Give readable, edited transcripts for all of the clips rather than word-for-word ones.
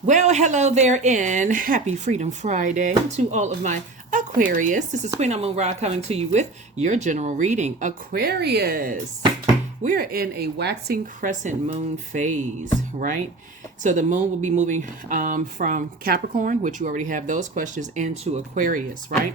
Well, hello there and happy Freedom Friday to all of my Aquarius. This is Queen Amun Ra coming to you with your general reading. Aquarius, we're in a waxing crescent moon phase, right? So the moon will be moving from Capricorn, which you already have those questions, into Aquarius, right?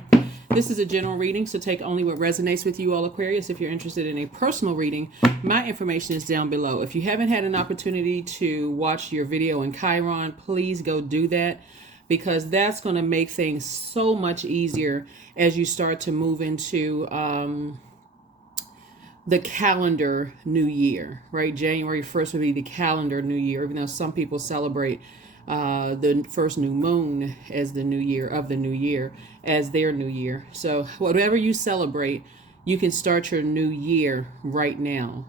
This is a general reading, so take only what resonates with you, all Aquarius. If you're interested in a personal reading, my information is down below. If you haven't had an opportunity to watch your video in Chiron, please go do that, because that's going to make things so much easier as you start to move into the calendar new year, right? January 1st would be the calendar new year, even though some people celebrate the first new moon as the new year of the new year as their new year. So whatever you celebrate, you can start your new year right now,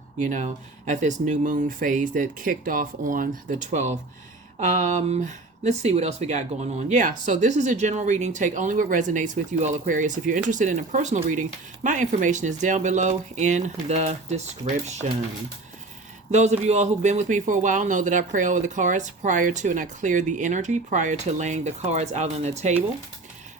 at this new moon phase that kicked off on the 12th. Let's see what else we got going on. Yeah, so this is a general reading. Take only what resonates with you, all Aquarius. If you're interested in a personal reading, my information is down below in the description. Those of you all who've been with me for a while know that I pray over the cards prior to, and I clear the energy prior to laying the cards out on the table.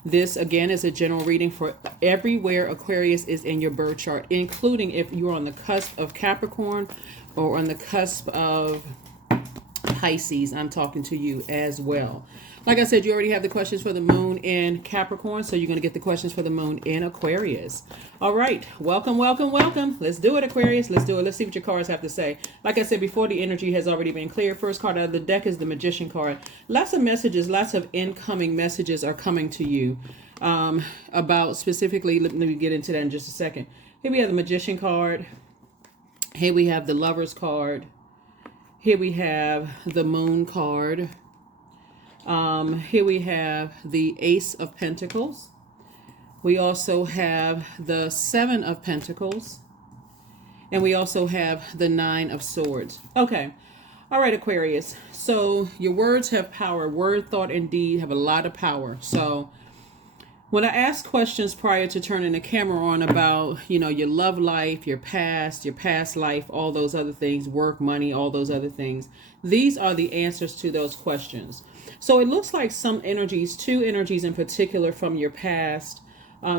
This, again, is a general reading for everywhere Aquarius is in your birth chart, including if you're on the cusp of Capricorn or on the cusp of Pisces. I'm talking to you as well. Like I said, you already have the questions for the moon in Capricorn, so you're going to get the questions for the moon in Aquarius. All right. Welcome, welcome, welcome. Let's do it, Aquarius. Let's do it. Let's see what your cards have to say. Like I said before, the energy has already been cleared. First card out of the deck is the Magician card. Lots of messages, lots of incoming messages are coming to you about specifically, let me get into that in just a second. Here we have the Magician card. Here we have the Lover's card. Here we have the Moon card. Here we have the Ace of Pentacles. We also have the Seven of Pentacles. And we also have the Nine of Swords. Okay. All right, Aquarius. So your words have power. Word, thought, and deed have a lot of power. So when I ask questions prior to turning the camera on about, your love life, your past life, all those other things, work, money, all those other things, these are the answers to those questions. So it looks like some energies, two energies in particular from your past,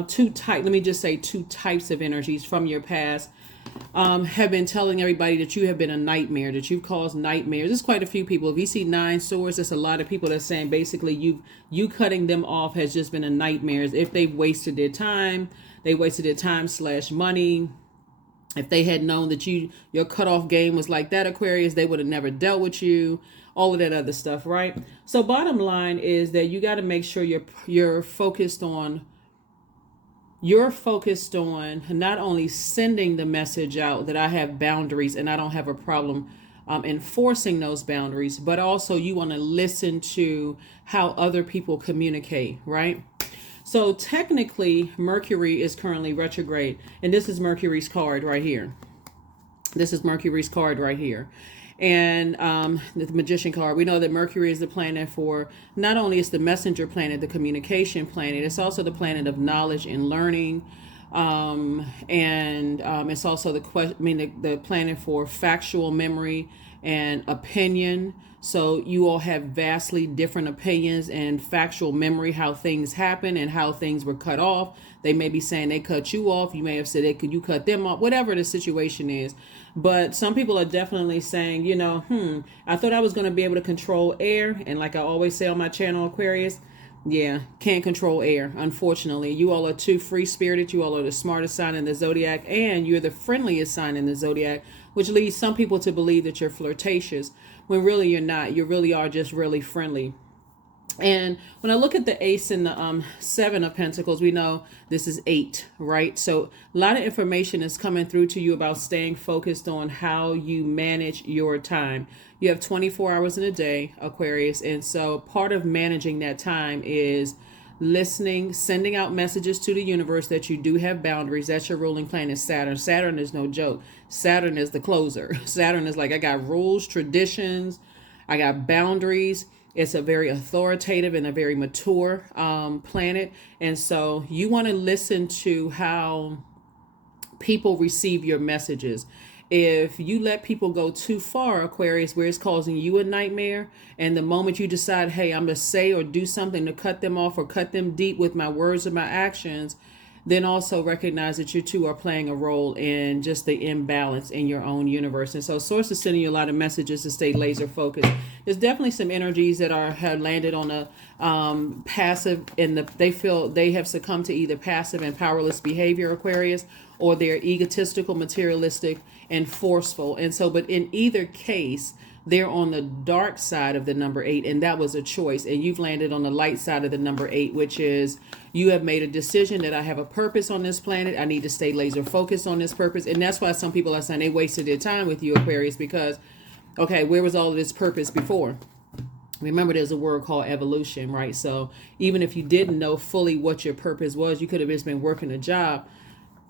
two types of energies from your past have been telling everybody that you have been a nightmare, that you've caused nightmares. There's quite a few people. If you see 9 swords, there's a lot of people that's saying basically you cutting them off has just been a nightmare. If they've wasted their time, / money. If they had known that your cutoff game was like that, Aquarius, they would have never dealt with you. All of that other stuff, right? So bottom line is that you got to make sure you're focused on not only sending the message out that I have boundaries and I don't have a problem enforcing those boundaries, but also you want to listen to how other people communicate, right? So technically, Mercury is currently retrograde, and this is Mercury's card right here. And the Magician card, we know that Mercury is the planet for, not only is the messenger planet, the communication planet, it's also the planet of knowledge and learning. It's also the planet for factual memory and opinion. So you all have vastly different opinions and factual memory, how things happen and how things were cut off. They may be saying they cut you off. You may have said you cut them off, whatever the situation is. But some people are definitely saying, I thought I was going to be able to control air. And like I always say on my channel, Aquarius, yeah, can't control air. Unfortunately, you all are too free-spirited. You all are the smartest sign in the Zodiac, and you're the friendliest sign in the Zodiac, which leads some people to believe that you're flirtatious, when really you're not. You really are just really friendly. And when I look at the Ace and the Seven of Pentacles, we know this is 8, right? So a lot of information is coming through to you about staying focused on how you manage your time. You have 24 hours in a day, Aquarius. And so part of managing that time is listening, sending out messages to the universe that you do have boundaries. That's your ruling planet, Saturn. Saturn is no joke. Saturn is the closer. Saturn is like, I got rules, traditions, I got boundaries. It's a very authoritative and a very mature planet. And so you want to listen to how people receive your messages. if you let people go too far, Aquarius, where it's causing you a nightmare, and the moment you decide, hey, I'm going to say or do something to cut them off or cut them deep with my words or my actions, then also recognize that you two are playing a role in just the imbalance in your own universe. And so Source is sending you a lot of messages to stay laser focused. There's definitely some energies that have landed on a passive, they feel they have succumbed to either passive and powerless behavior, Aquarius, or they're egotistical, materialistic, and forceful. And so, but in either case, they're on the dark side of the number 8, and that was a choice. And you've landed on the light side of the number 8, which is you have made a decision that I have a purpose on this planet. I need to stay laser focused on this purpose. And that's why some people are saying they wasted their time with you, Aquarius, because, okay, where was all of this purpose before? Remember, there's a word called evolution, right? So even if you didn't know fully what your purpose was, you could have just been working a job,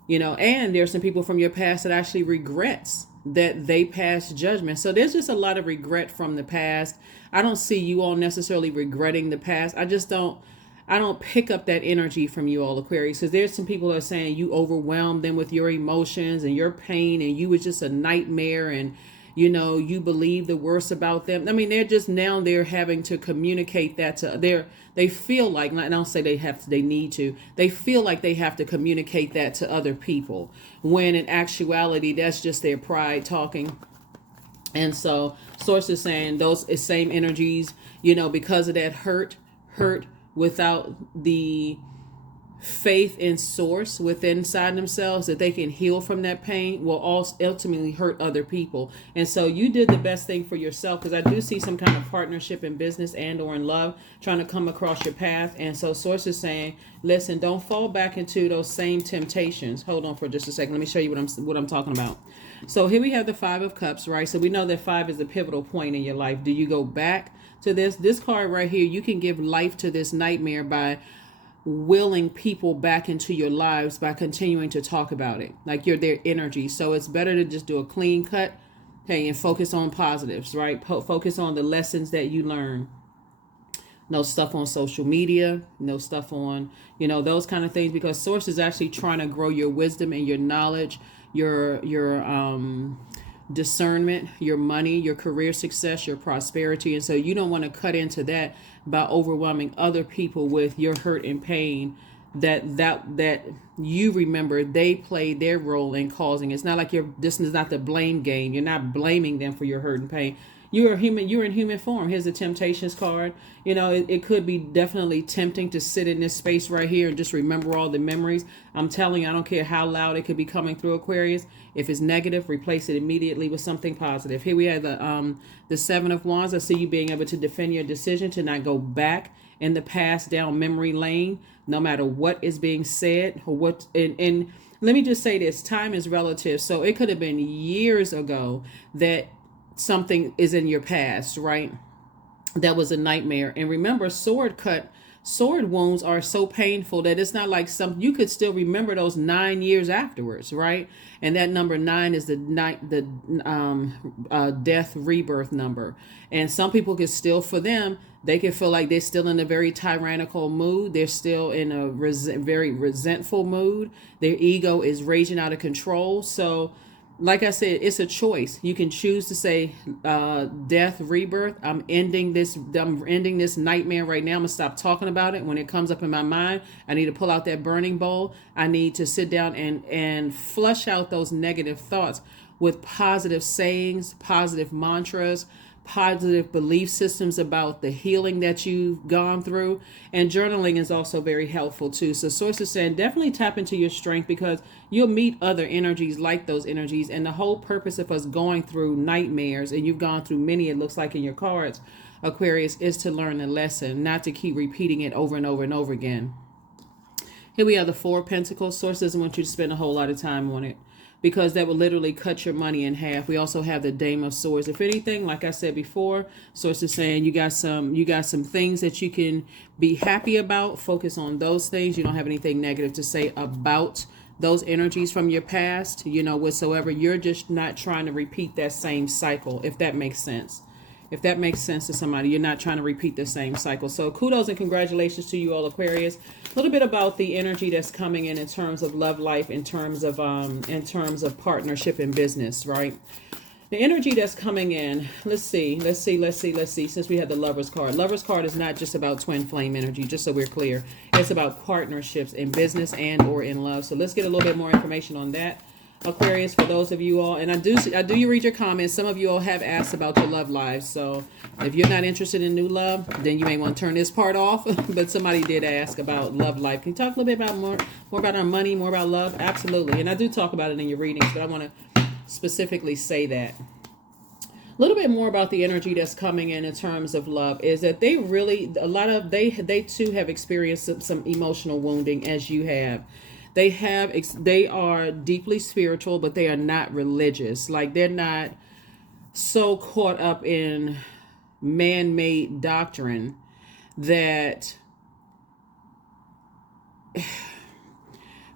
and there's some people from your past that actually regrets that they passed judgment. So there's just a lot of regret from the past. I don't see you all necessarily regretting the past. I don't pick up that energy from you all, Aquarius, because there's some people that are saying you overwhelmed them with your emotions and your pain, and you was just a nightmare, and you believe the worst about them. I mean, they're having to communicate that to they feel like, I don't say they need to, they feel like they have to communicate that to other people, when in actuality, that's just their pride talking. And so Source is saying those same energies, because of that hurt without the faith in Source within inside themselves, that they can heal from that pain, will ultimately hurt other people. And so you did the best thing for yourself, because I do see some kind of partnership in business and or in love trying to come across your path. And so Source is saying, listen, don't fall back into those same temptations. Hold on for just a second. Let me show you what I'm talking about. So here we have the 5 of Cups, right? So we know that 5 is a pivotal point in your life. Do you go back to this card right here? You can give life to this nightmare by willing people back into your lives by continuing to talk about it, like you're their energy. So it's better to just do a clean cut, okay, and focus on positives, right? Focus on the lessons that you learn. No stuff on social media, no stuff on, those kind of things, because Source is actually trying to grow your wisdom and your knowledge, your discernment, your money, your career success, your prosperity. And so you don't want to cut into that by overwhelming other people with your hurt and pain that you remember they played their role in causing. It's not like this is not the blame game. You're not blaming them for your hurt and pain. You're in human form. Here's the Temptations card. It could be definitely tempting to sit in this space right here and just remember all the memories. I'm telling you, I don't care how loud it could be coming through, Aquarius. If it's negative, replace it immediately with something positive. Here we have the 7 of Wands. I see you being able to defend your decision to not go back in the past down memory lane, no matter what is being said or what. And let me just say this: time is relative. So it could have been years ago that something is in your past, right? That was a nightmare. And remember, sword wounds are so painful that it's not like you could still remember those 9 years afterwards, right? And that number 9 is the death rebirth number. And some people could still, for them, they can feel like they're still in a very tyrannical mood. They're still in a very resentful mood. Their ego is raging out of control. So like I said, it's a choice. You can choose to say death, rebirth. I'm ending this nightmare right now. I'm gonna stop talking about it. When it comes up in my mind, I need to pull out that burning bowl. I need to sit down and flush out those negative thoughts with positive sayings, positive mantras, positive belief systems about the healing that you've gone through. And journaling is also very helpful too. So Source is saying definitely tap into your strength, because you'll meet other energies like those energies. And the whole purpose of us going through nightmares, and you've gone through many, it looks like in your cards, Aquarius, is to learn a lesson, not to keep repeating it over and over and over again. Here we have the 4 of Pentacles. Source doesn't want you to spend a whole lot of time on it, because that will literally cut your money in half. We also have the Dame of Swords. If anything, like I said before, Source is saying you got some things that you can be happy about. Focus on those things. You don't have anything negative to say about those energies from your past, whatsoever. You're just not trying to repeat that same cycle, if that makes sense. If that makes sense to somebody, you're not trying to repeat the same cycle. So kudos and congratulations to you all, Aquarius. A little bit about the energy that's coming in terms of love life, in terms of partnership and business, right? The energy that's coming in, let's see. Since we had the Lover's card. Lover's card is not just about twin flame energy, just so we're clear. It's about partnerships in business and or in love. So let's get a little bit more information on that, Aquarius, for those of you all. And I do read your comments. Some of you all have asked about your love lives. So if you're not interested in new love, then you may want to turn this part off. But somebody did ask about love life. Can you talk a little bit about more about our money, more about love? Absolutely. And I do talk about it in your readings, but I want to specifically say that. A little bit more about the energy that's coming in terms of love is that they too have experienced some emotional wounding, as you have. They are deeply spiritual, but they are not religious. Like, they're not so caught up in man-made doctrine that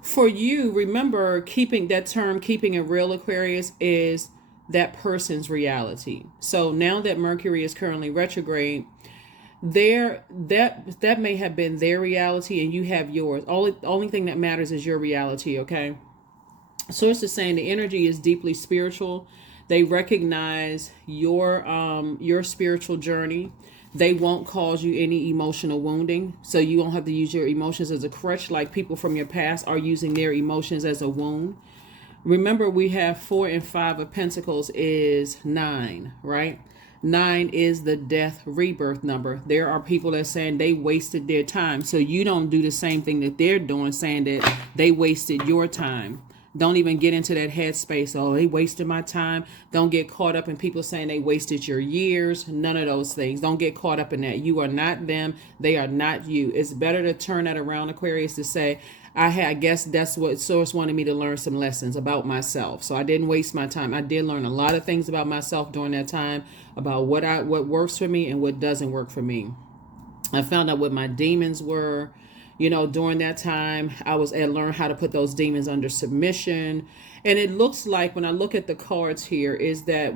for you, remember, keeping it real, Aquarius, is that person's reality. So now that Mercury is currently retrograde, that may have been their reality and you have yours. Only thing that matters is your reality, okay? Source is saying the energy is deeply spiritual. They recognize your spiritual journey. They won't cause you any emotional wounding, so you won't have to use your emotions as a crutch like people from your past are using their emotions as a wound. Remember, we have 4 and 5 of Pentacles is 9, right? 9 is the death rebirth number. There are people that are saying they wasted their time. So you don't do the same thing that they're doing, saying that they wasted your time. Don't even get into that headspace. Oh, they wasted my time. Don't get caught up in people saying they wasted your years. None of those things. Don't get caught up in that. You are not them. They are not you. It's better to turn that around, Aquarius, to say, I guess that's what Source wanted me to learn some lessons about myself. So I didn't waste my time. I did learn a lot of things about myself during that time, about what works for me and what doesn't work for me. I found out what my demons were. During that time, I learned how to put those demons under submission. And it looks like, when I look at the cards here, is that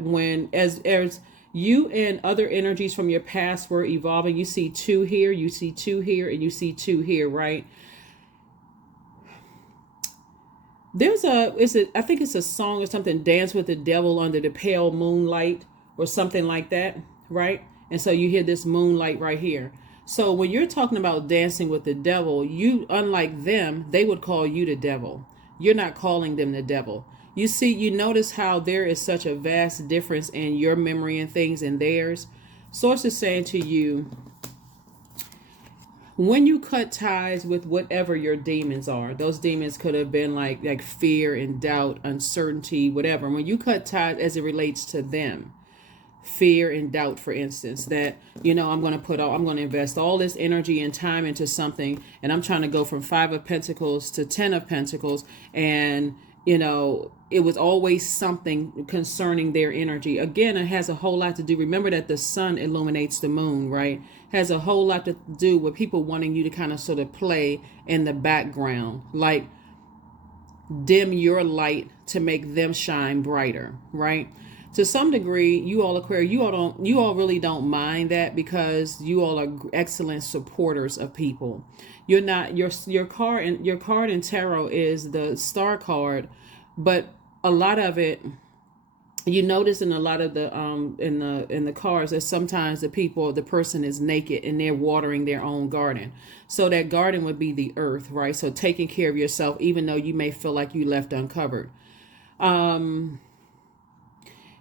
as you and other energies from your past were evolving, you see 2 here, you see 2 here, and you see 2 here, right? I think it's a song or something, Dance with the Devil Under the Pale Moonlight or something like that, right? And so you hear this moonlight right here. So when you're talking about dancing with the devil, unlike them, they would call you the devil. You're not calling them the devil. You notice how there is such a vast difference in your memory and things and theirs. Source is saying to you, when you cut ties with whatever your demons are, those demons could have been like fear and doubt, uncertainty, whatever. When you cut ties as it relates to them, fear and doubt, for instance, that, I'm going to invest all this energy and time into something, and I'm trying to go from 5 of Pentacles to 10 of Pentacles, and it was always something concerning their energy. Again, it has a whole lot to do. Remember that the sun illuminates the moon, right? Has a whole lot to do with people wanting you to kind of sort of play in the background, like dim your light to make them shine brighter, right? To some degree, you all, Aquarius, you all really don't mind that, because you all are excellent supporters of people. You're not your card in tarot is the Star card, but a lot of it, you notice in a lot of the in the cards that sometimes the person is naked and they're watering their own garden. So that garden would be the earth, right? So taking care of yourself, even though you may feel like you left uncovered.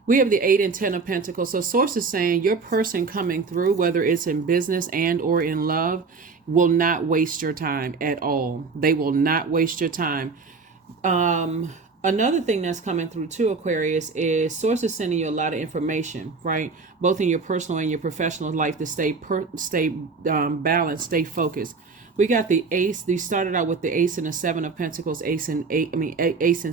We have the 8 and 10 of Pentacles. So Source is saying your person coming through, whether it's in business and or in love, will not waste your time at all. They will not waste your time. Another thing that's coming through too, Aquarius, is Source is sending you a lot of information, right? Both in your personal and your professional life, to stay balanced, stay focused. We got the Ace. We started out with the Ace and the 7 of Pentacles, Ace and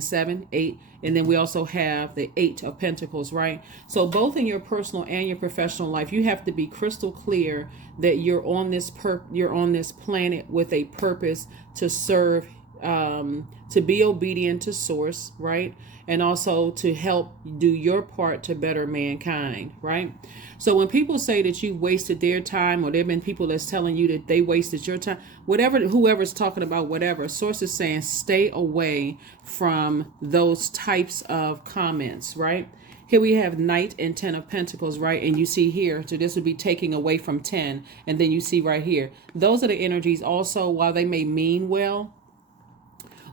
7, 8. And then we also have the 8 of Pentacles, right? So both in your personal and your professional life, you have to be crystal clear that you're on this planet with a purpose to serve to be obedient to source, right? And also to help do your part to better mankind, right? So when people say that you wasted their time, or there have been people that's telling you that they wasted your time, whatever, whoever's talking about whatever, source is saying stay away from those types of comments, right? Here we have Knight and 10 of Pentacles, right? And you see here, so this would be taking away from 10. And then you see right here, those are the energies also, while they may mean well,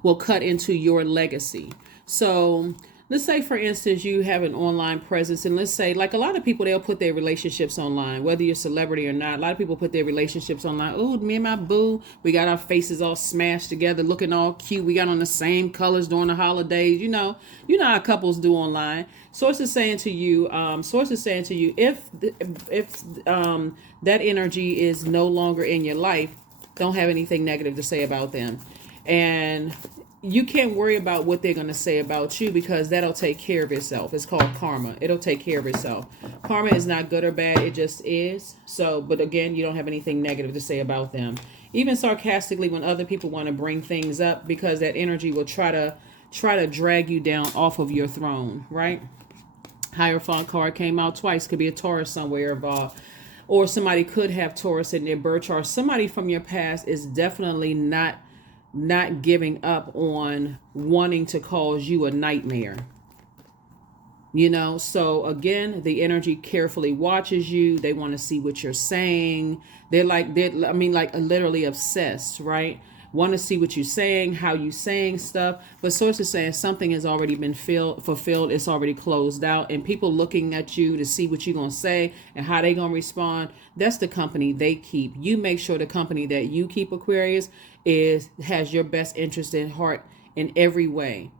will cut into your legacy. So let's say, for instance, you have an online presence, and let's say, like a lot of people, they'll put their relationships online, whether you're a celebrity or not. A lot of people put their relationships online. Oh, me and my boo, we got our faces all smashed together, looking all cute. We got on the same colors during the holidays. You know how couples do online. Source is saying to you, if that energy is no longer in your life, don't have anything negative to say about them. And you can't worry about what they're going to say about you, because that'll take care of itself. It's called karma. It'll take care of itself. Karma is not good or bad. It just is. So, but again, you don't have anything negative to say about them. Even sarcastically, when other people want to bring things up, because that energy will try to drag you down off of your throne, right? Hierophant card came out twice. Could be a Taurus somewhere involved. Or somebody could have Taurus in their birth chart. Somebody from your past is definitely not giving up on wanting to cause you a nightmare. So again, the energy carefully watches you. They want to see what you're saying. They're literally obsessed, right? Want to see what you're saying, how you saying stuff. But source is saying something has already been fulfilled. It's already closed out. And people looking at you to see what you're going to say and how they going to respond. That's the company they keep. You make sure the company that you keep, Aquarius, has your best interest in heart in every way.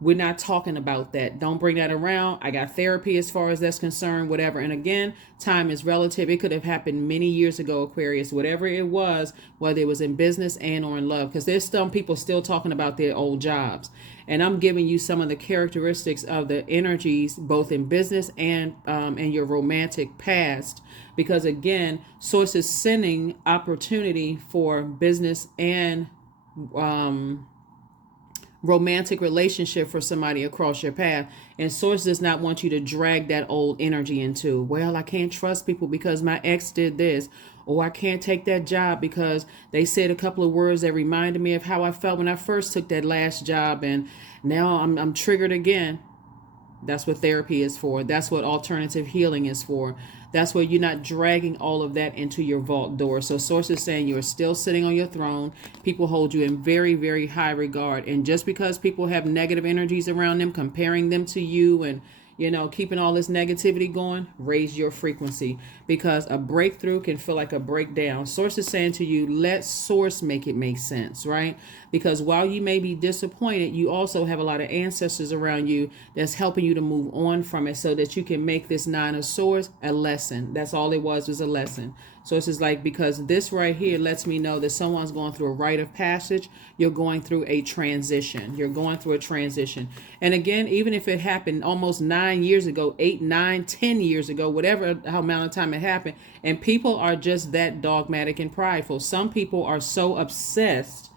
We're not talking about that. Don't bring that around. I got therapy as far as that's concerned, whatever. And again, time is relative. It could have happened many years ago, Aquarius, whatever it was, whether it was in business and or in love, because there's some people still talking about their old jobs. And I'm giving you some of the characteristics of the energies, both in business and in your romantic past, because again, source is sending opportunity for business and romantic relationship for somebody across your path. And source does not want you to drag that old energy into, well, I can't trust people because my ex did this, or I can't take that job because they said a couple of words that reminded me of how I felt when I first took that last job, and now I'm triggered again. That's what therapy is for. That's what alternative healing is for. That's where you're not dragging all of that into your vault door. So source is saying you're still sitting on your throne. People hold you in very, very high regard. And just because people have negative energies around them, comparing them to you and, keeping all this negativity going, raise your frequency, because a breakthrough can feel like a breakdown. Source is saying to you, let source make it make sense, right? Because while you may be disappointed, you also have a lot of ancestors around you that's helping you to move on from it, so that you can make this Nine of Swords a lesson. That's all it was a lesson. So it's just like, because this right here lets me know that someone's going through a rite of passage. You're going through a transition. And again, even if it happened almost 9 years ago, 8, 9, 10 years ago, whatever how amount of time it happened, and people are just that dogmatic and prideful. Some people are so obsessed,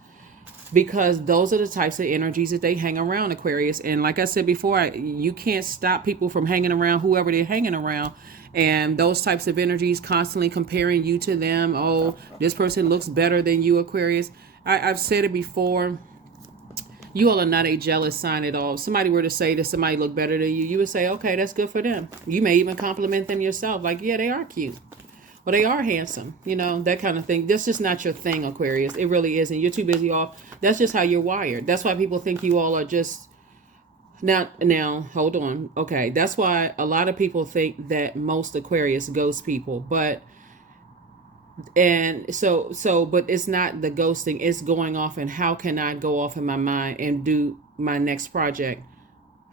because those are the types of energies that they hang around, Aquarius. And like I said before, you can't stop people from hanging around whoever they're hanging around. And those types of energies constantly comparing you to them. Oh, this person looks better than you, Aquarius. I've said it before. You all are not a jealous sign at all. If somebody were to say that somebody looked better than you, you would say, okay, that's good for them. You may even compliment them yourself. Like, yeah, they are cute. Well, they are handsome, that kind of thing. That's just not your thing, Aquarius. It really isn't. You're too busy off. That's just how you're wired. That's why people think you all are just... Now, hold on. Okay, that's why a lot of people think that most Aquarius ghost people. But it's not the ghosting. It's going off, and how can I go off in my mind and do my next project,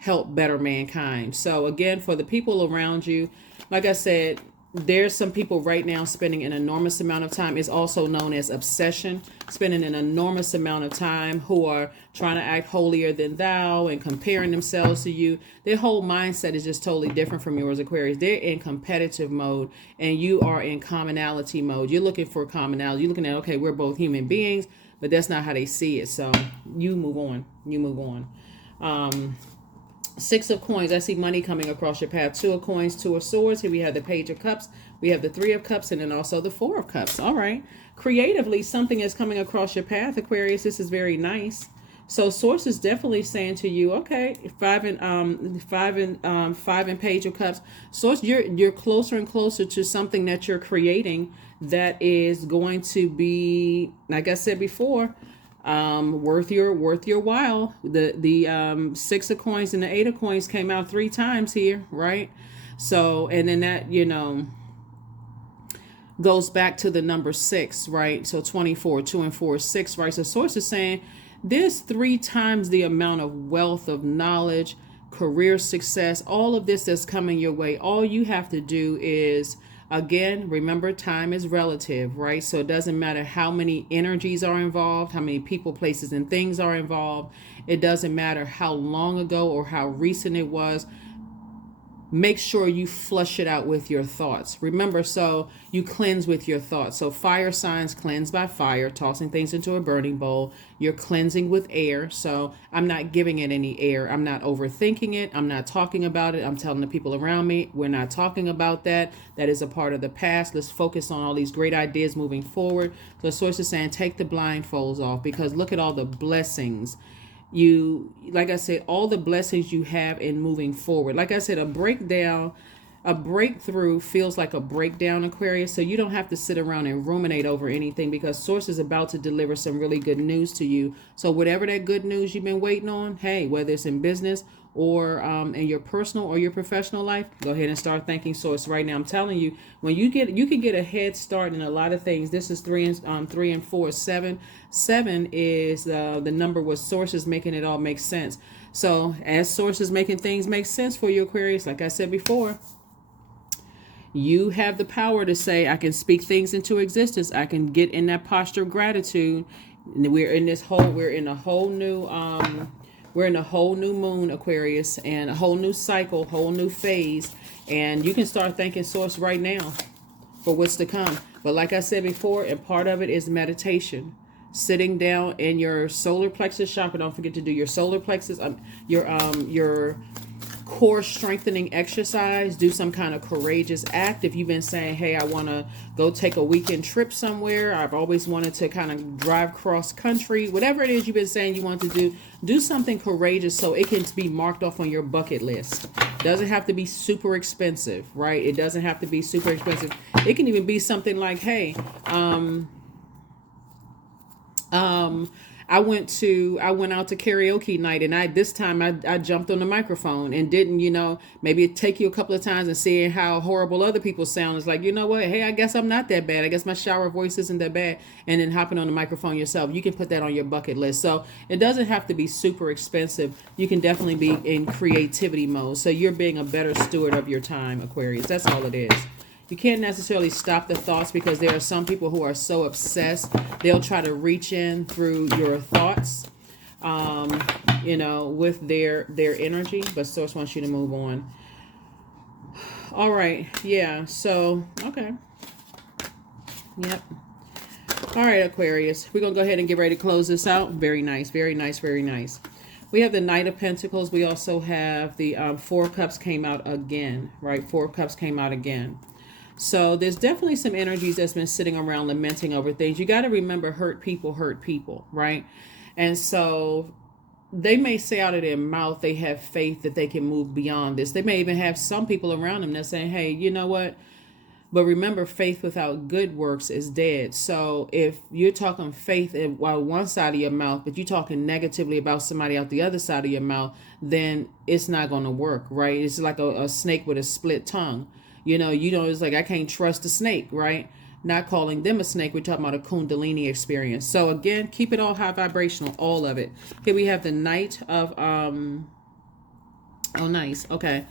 help better mankind. So again, for the people around you, like I said, there's some people right now spending an enormous amount of time. It's also known as obsession, spending an enormous amount of time, who are trying to act holier than thou and comparing themselves to you. Their whole mindset is just totally different from yours, Aquarius. They're in competitive mode and you are in commonality mode. You're looking for commonality. You're looking at, okay, we're both human beings, but that's not how they see it. So you move on. You move on. Six of Coins. I see money coming across your path. Two of Coins, Two of Swords. Here we have the Page of Cups. We have the Three of Cups, and then also the Four of Cups. All right. Creatively, something is coming across your path, Aquarius. This is very nice. So Source is definitely saying to you, okay, five and Page of Cups. Source, you're closer and closer to something that you're creating that is going to be, like I said before, worth your while. The Six of Coins and the Eight of Coins came out 3 times here, right? So, and then that, goes back to the number 6, right? So 24, 2 and 4 is 6, right? So Source is saying there's 3 times the amount of wealth, of knowledge, career success, all of this that's coming your way. All you have to do is, again, remember, time is relative, right? So it doesn't matter how many energies are involved, how many people, places, and things are involved. It doesn't matter how long ago or how recent it was. Make sure you flush it out with your thoughts. Remember, so you cleanse with your thoughts. So fire signs cleanse by fire, tossing things into a burning bowl. You're cleansing with air. So I'm not giving it any air. I'm not overthinking it. I'm not talking about it. I'm telling the people around me, we're not talking about that. That is a part of the past. Let's focus on all these great ideas moving forward. So the Source is saying, take the blindfolds off, because look at all the blessings. You, like I said, all the blessings you have in moving forward. Like I said, a breakthrough feels like a breakdown, Aquarius. So you don't have to sit around and ruminate over anything, because Source is about to deliver some really good news to you. So whatever that good news you've been waiting on, hey, whether it's in business or in your personal or your professional life, go ahead and start thanking Source right now. I'm telling you, when you can get a head start in a lot of things. This is 3 and 4 is 7. 7 is the number where Source is making it all make sense. So as Source is making things make sense for you, Aquarius, like I said before, you have the power to say, I can speak things into existence. I can get in that posture of gratitude. We're in a whole new moon, Aquarius, and a whole new cycle, whole new phase. And you can start thanking Source right now for what's to come. But like I said before, and part of it is meditation. Sitting down in your solar plexus chakra. Don't forget to do your solar plexus, your core strengthening exercise. Do some kind of courageous act. If you've been saying, hey, I want to go take a weekend trip somewhere, I've always wanted to kind of drive cross country, whatever it is you've been saying you want to do something courageous so it can be marked off on your bucket list. Doesn't have to be super expensive, right? It doesn't have to be super expensive. It can even be something like, hey, I went out to karaoke night, and this time I jumped on the microphone and didn't, maybe it take you a couple of times and seeing how horrible other people sound. It's like, you know what? Hey, I guess I'm not that bad. I guess my shower voice isn't that bad. And then hopping on the microphone yourself, you can put that on your bucket list. So it doesn't have to be super expensive. You can definitely be in creativity mode. So you're being a better steward of your time, Aquarius. That's all it is. You can't necessarily stop the thoughts, because there are some people who are so obsessed, they'll try to reach in through your thoughts, with their energy, but Source wants you to move on. All right. Yeah. So, okay. Yep. All right, Aquarius. We're going to go ahead and get ready to close this out. Very nice. Very nice. Very nice. We have the Knight of Pentacles. We also have the 4 of Cups came out again, right? 4 of Cups came out again. So there's definitely some energies that's been sitting around lamenting over things. You got to remember, hurt people, right? And so they may say out of their mouth they have faith that they can move beyond this. They may even have some people around them that's saying, hey, you know what? But remember, faith without good works is dead. So if you're talking faith while one side of your mouth, but you're talking negatively about somebody out the other side of your mouth, then it's not going to work, right? It's like a snake with a split tongue. It's like, I can't trust a snake, right? Not calling them a snake. We're talking about a Kundalini experience. So again, keep it all high vibrational, all of it. Here we have the Knight of, oh, nice. Okay.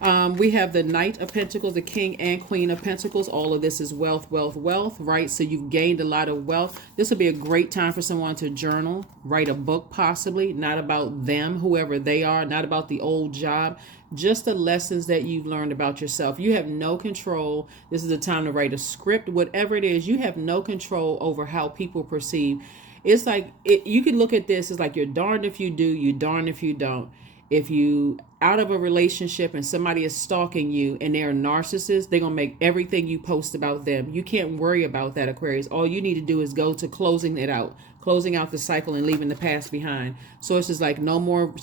We have the Knight of Pentacles, the King and Queen of Pentacles. All of this is wealth, wealth, wealth, right? So you've gained a lot of wealth. This would be a great time for someone to journal, write a book possibly, not about them, whoever they are, not about the old job, just the lessons that you've learned about yourself. You have no control. This is the time to write a script, whatever it is. You have no control over how people perceive. It's like, you can look at this as like you're darned if you do, you're darned if you don't. If you out of a relationship and somebody is stalking you and they're a narcissist, they're going to make everything you post about them. You can't worry about that, Aquarius. All you need to do is go to closing it out, closing out the cycle and leaving the past behind. So it's just like no more,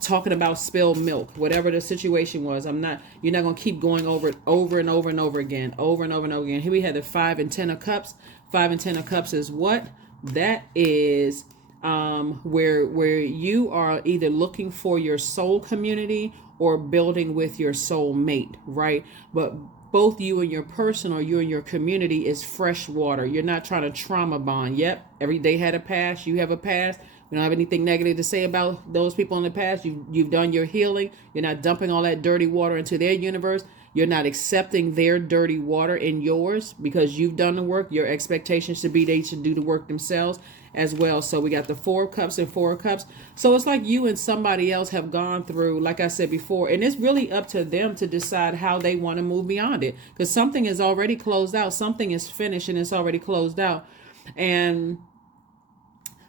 talking about spilled milk, whatever the situation was. You're not going to keep going over it over and over and over again, over and over and over again. Here we had the 5 and 10 of cups. 5 and 10 of cups is what? That is where you are either looking for your soul community or building with your soul mate, right? But both you and your person or you and your community is fresh water. You're not trying to trauma bond. Yep, every day had a past. You have a past. We don't have anything negative to say about those people in the past. You've done your healing. You're not dumping all that dirty water into their universe. You're not accepting their dirty water in yours because you've done the work. Your expectations should be they should do the work themselves as well. So we got the 4 of cups and 4 of cups. So it's like you and somebody else have gone through, like I said before, and it's really up to them to decide how they want to move beyond it, because something is already closed out. Something is finished and it's already closed out. And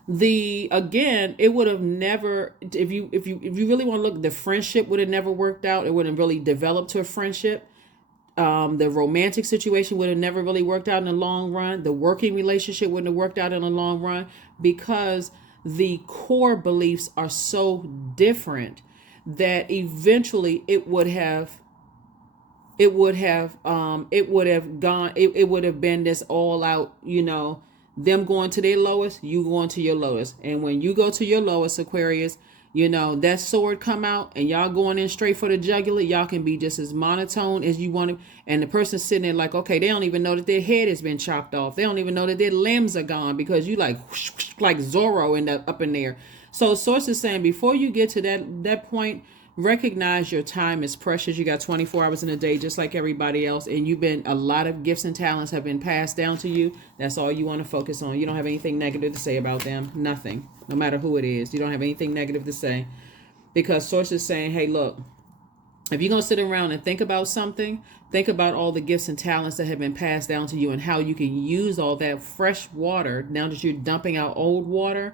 it would have never, if you really want to look, the friendship would have never worked out. It wouldn't really develop to a friendship. The romantic situation would have never really worked out in the long run. The working relationship wouldn't have worked out in the long run because the core beliefs are so different that eventually it would have been this all out, them going to their lowest, you going to your lowest. And when you go to your lowest, Aquarius, that sword come out and y'all going in straight for the jugular, y'all can be just as monotone as you want to. And the person sitting there like, okay, they don't even know that their head has been chopped off. They don't even know that their limbs are gone because you like Zorro up in there. So Source is saying before you get to that point, recognize your time is precious. You got 24 hours in a day, just like everybody else. And a lot of gifts and talents have been passed down to you. That's all you want to focus on. You don't have anything negative to say about them. Nothing. No matter who it is. You don't have anything negative to say. Because Source is saying, hey, look, if you're going to sit around and think about something, think about all the gifts and talents that have been passed down to you and how you can use all that fresh water, now that you're dumping out old water,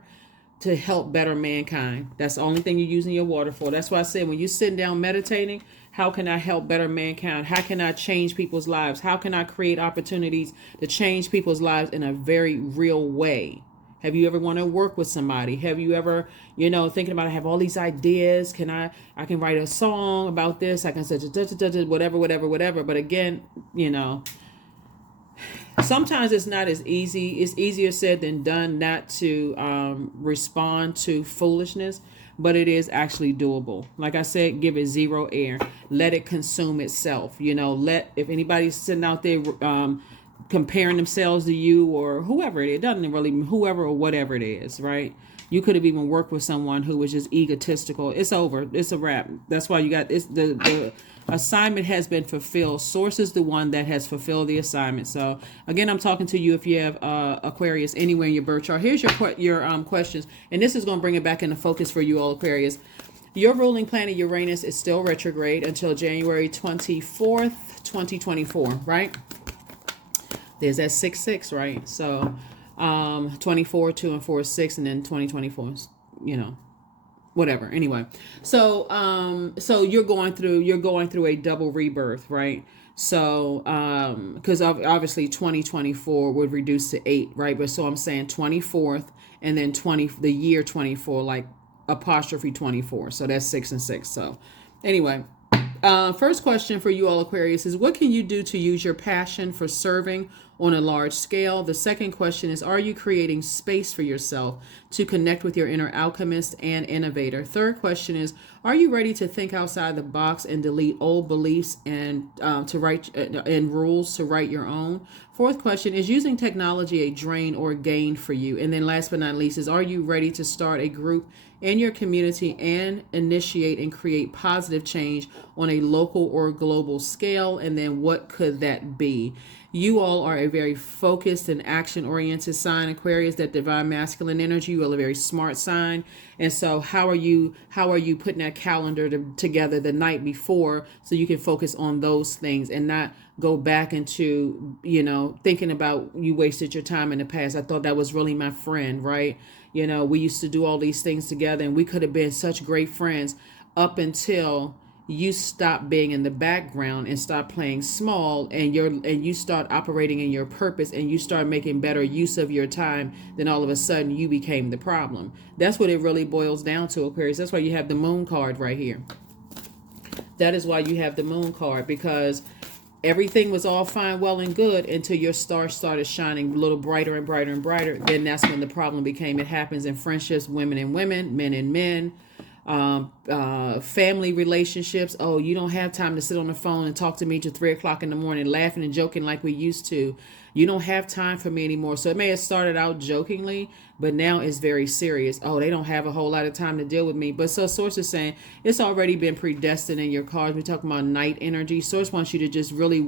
to help better mankind. That's the only thing you're using your water for. That's why I said when you're sitting down meditating, how can I help better mankind? How can I change people's lives? How can I create opportunities to change people's lives in a very real way? Have you ever want to work with somebody? Have you ever, thinking about, I have all these ideas. I can write a song about this. I can say whatever. But again, sometimes it's not as easy. It's easier said than done not to respond to foolishness, but it is actually doable. Like I said, give it zero air. Let it consume itself. If anybody's sitting out there comparing themselves to you or whoever it doesn't really, whoever or whatever it is, right? You could have even worked with someone who was just egotistical. It's over. It's a wrap. That's why you got this. The assignment has been fulfilled. Source is the one that has fulfilled the assignment. So again, I'm talking to you if you have Aquarius anywhere in your birth chart. Here's your questions, and this is going to bring it back into focus for you all, Aquarius. Your ruling planet Uranus is still retrograde until January 24th, 2024, right? There's that 6-6, right? So 24, 2 and 4 is 6, and then 2024 is, whatever. Anyway, so you're going through a double rebirth, right? So because obviously 2024 would reduce to 8, right? But so I'm saying 24th and then the year 24, like apostrophe 24. So that's 6 and 6. So anyway, first question for you all, Aquarius, is what can you do to use your passion for serving on a large scale. The second question is, are you creating space for yourself to connect with your inner alchemist and innovator? Third question is, are you ready to think outside the box and delete old beliefs and to write and rules to write your own? Fourth question is, using technology a drain or gain for you? And then last but not least is, are you ready to start a group in your community and initiate and create positive change on a local or global scale? And then what could that be? You all are a very focused and action-oriented sign, Aquarius, that divine masculine energy. You are a very smart sign. And so how are you putting that calendar together the night before so you can focus on those things and not go back into, thinking about you wasted your time in the past. I thought that was really my friend, right? We used to do all these things together and we could have been such great friends up until you stop being in the background and stop playing small, and you start operating in your purpose, and you start making better use of your time. Then all of a sudden you became the problem. That's what it really boils down to, Aquarius. That's why you have the moon card right here. That is why you have the moon card, because everything was all fine, well, and good until your star started shining a little brighter and brighter and brighter. Then that's when the problem became. It happens in friendships, women and women, men and men, family relationships. Oh, you don't have time to sit on the phone and talk to me till 3 o'clock in the morning, laughing and joking like we used to. You don't have time for me anymore. So it may have started out jokingly, but now it's very serious. Oh, they don't have a whole lot of time to deal with me. But so Source is saying it's already been predestined in your cards. We're talking about night energy. Source wants you to just really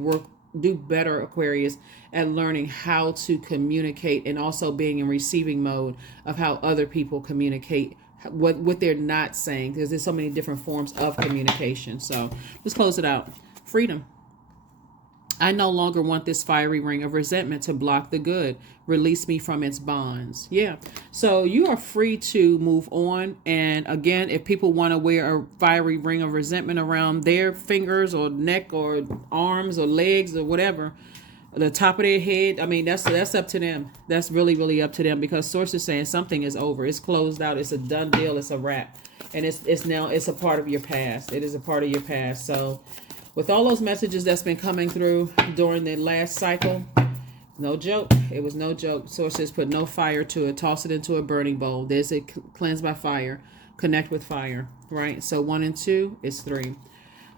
do better, Aquarius, at learning how to communicate and also being in receiving mode of how other people communicate what they're not saying, because there's so many different forms of communication. So let's close it out. Freedom. I no longer want this fiery ring of resentment to block the good. Release me from its bonds. Yeah. So you are free to move on. And again, if people want to wear a fiery ring of resentment around their fingers or neck or arms or legs or whatever, the top of their head, I mean, that's up to them. That's really, really up to them, because Source is saying something is over. It's closed out. It's a done deal. It's a wrap. And it's now a part of your past. It is a part of your past. So with all those messages that's been coming through during the last cycle, no joke. It was no joke. Source says put no fire to it. Toss it into a burning bowl. There's a cleanse by fire. Connect with fire, right? So 1 and 2 is 3.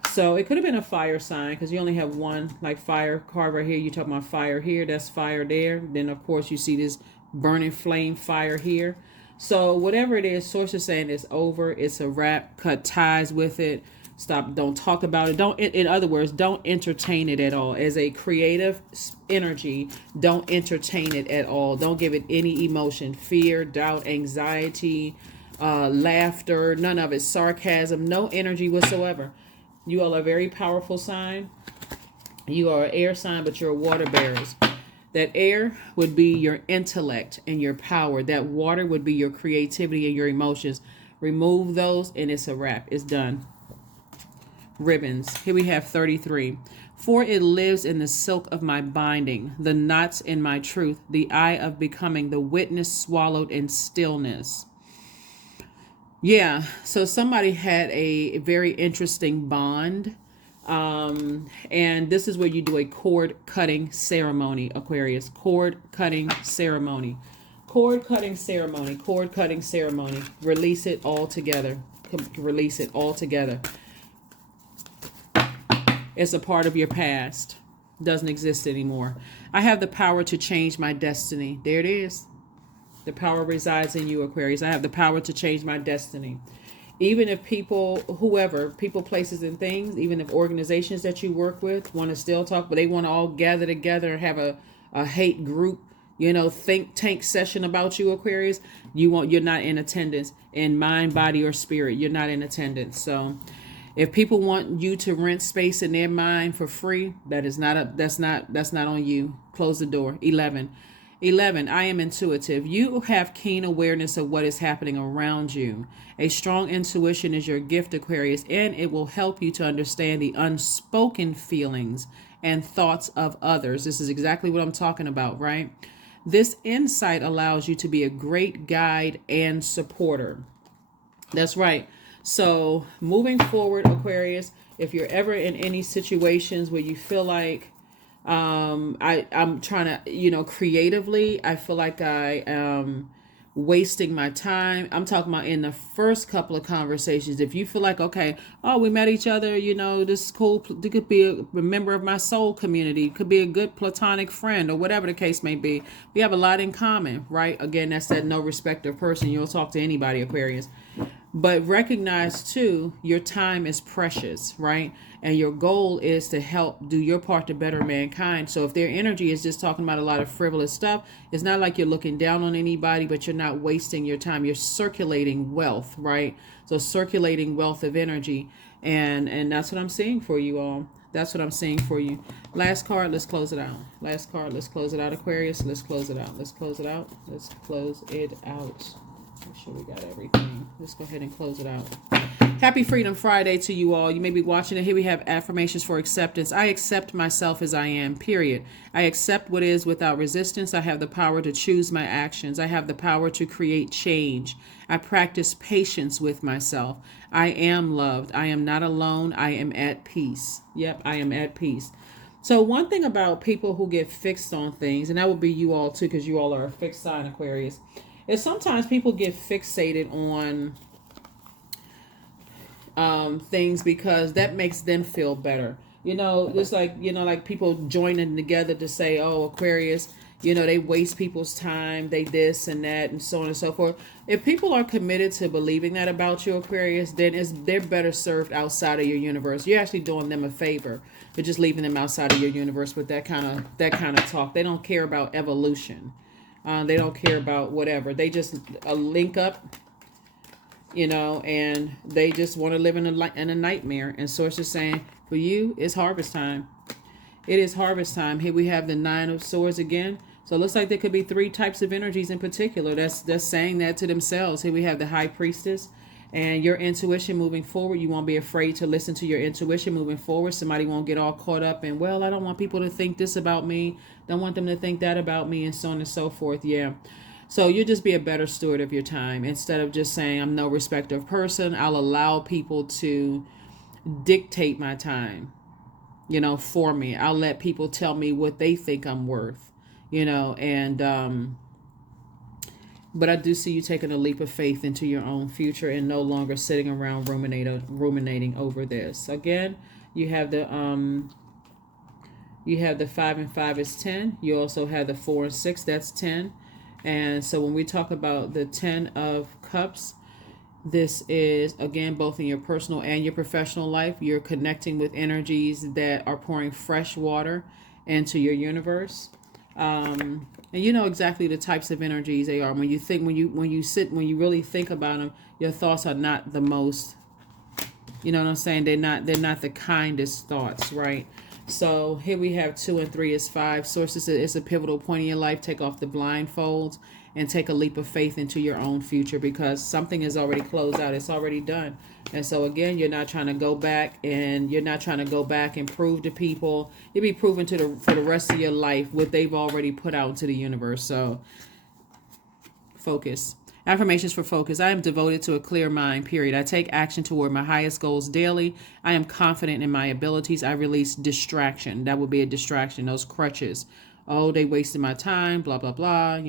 So it could have been a fire sign, because you only have one like fire card right here. You talking about fire here. That's fire there. Then, of course, you see this burning flame fire here. So whatever it is, Source is saying it's over. It's a wrap. Cut ties with it. Stop. Don't talk about it. In other words, don't entertain it at all. As a creative energy, don't entertain it at all. Don't give it any emotion, fear, doubt, anxiety, laughter, none of it, sarcasm, no energy whatsoever. You all are a very powerful sign. You are an air sign, but you're a water bearers. That air would be your intellect and your power. That water would be your creativity and your emotions. Remove those and it's a wrap. It's done. Ribbons. Here we have 33. For it lives in the silk of my binding, the knots in my truth, the eye of becoming, the witness swallowed in stillness. Yeah, so somebody had a very interesting bond. And this is where you do a cord cutting ceremony, Aquarius. Cord cutting ceremony. Cord cutting ceremony. Cord cutting ceremony. Release it all together. Release it all together. It's a part of your past. Doesn't exist anymore. I have the power to change my destiny. There it is. The power resides in you, Aquarius. I have the power to change my destiny. Even if people, places, and things, even if organizations that you work with want to still talk, but they want to all gather together and have a hate group, think tank session about you, Aquarius, you're not in attendance in mind, body, or spirit. You're not in attendance. So if people want you to rent space in their mind for free, that's not on you. Close the door. 11, I am intuitive. You have keen awareness of what is happening around you. A strong intuition is your gift, Aquarius, and it will help you to understand the unspoken feelings and thoughts of others. This is exactly what I'm talking about, right? This insight allows you to be a great guide and supporter. That's right. So moving forward, Aquarius, if you're ever in any situations where you feel like I'm trying to, creatively, I feel like I am wasting my time. I'm talking about in the first couple of conversations. If you feel like, okay, oh, we met each other, this is cool. It could be a member of my soul community, could be a good platonic friend, or whatever the case may be. We have a lot in common, right? Again, that's that no respect of person. You'll talk to anybody, Aquarius. But recognize too, your time is precious, right? And your goal is to help do your part to better mankind. So if their energy is just talking about a lot of frivolous stuff, it's not like you're looking down on anybody, but you're not wasting your time. You're circulating wealth, right? So circulating wealth of energy. And that's what I'm seeing for you all. That's what I'm seeing for you. Last card, let's close it out. Last card, let's close it out, Aquarius. Let's close it out. Let's close it out. Let's close it out. Make sure we got everything. Let's go ahead and close it out. Happy Freedom Friday to you all. You may be watching it. Here we have affirmations for acceptance. I accept myself as I am, period. I accept what is without resistance. I have the power to choose my actions. I have the power to create change. I practice patience with myself. I am loved. I am not alone. I am at peace. Yep, I am at peace. So one thing about people who get fixed on things, and that would be you all too, because you all are a fixed sign, Aquarius, is sometimes people get fixated on things because that makes them feel better. It's like, like people joining together to say, oh, Aquarius, they waste people's time, they this and that, and so on and so forth. If people are committed to believing that about you, Aquarius, then they're better served outside of your universe. You're actually doing them a favor for just leaving them outside of your universe with that kind of talk. They don't care about evolution. They don't care about whatever. They just link up, and they just want to live in a nightmare. And Source is saying, for you, it's harvest time. It is harvest time. Here we have the Nine of Swords again. So it looks like there could be three types of energies in particular that's saying that to themselves. Here we have the High Priestess. And your intuition moving forward, you won't be afraid to listen to your intuition moving forward. Somebody won't get all caught up in, well, I don't want people to think this about me. Don't want them to think that about me, and so on and so forth. Yeah. So you'll just be a better steward of your time. Instead of just saying, I'm no respecter of person, I'll allow people to dictate my time, for me. I'll let people tell me what they think I'm worth, but I do see you taking a leap of faith into your own future and no longer sitting around ruminating over this. Again, you have the 5 and 5 is 10. You also have the 4 and 6, that's 10. And so when we talk about the 10 of Cups, this is, again, both in your personal and your professional life. You're connecting with energies that are pouring fresh water into your universe. And you know exactly the types of energies they are. When you really think about them, your thoughts are not the most, you know what I'm saying? They're not the kindest thoughts, right? So here we have 2 and 3 is 5. Sources, it's a pivotal point in your life. Take off the blindfolds and take a leap of faith into your own future, because something is already closed out. It's already done. And so again, you're not trying to go back and prove to people. You'll be proven for the rest of your life what they've already put out into the universe. So focus. Affirmations for focus. I am devoted to a clear mind, period. I take action toward my highest goals daily. I am confident in my abilities. I release distraction. That would be a distraction. Those crutches. Oh, they wasted my time, blah, blah, blah,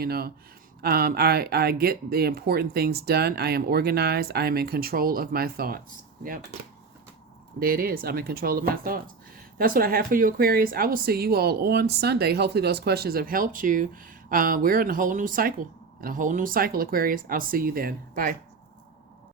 I get the important things done. I am organized. I am in control of my thoughts. Yep. There it is. I'm in control of my thoughts. That's what I have for you, Aquarius. I will see you all on Sunday. Hopefully those questions have helped you. We're in a whole new cycle. Aquarius. I'll see you then. Bye.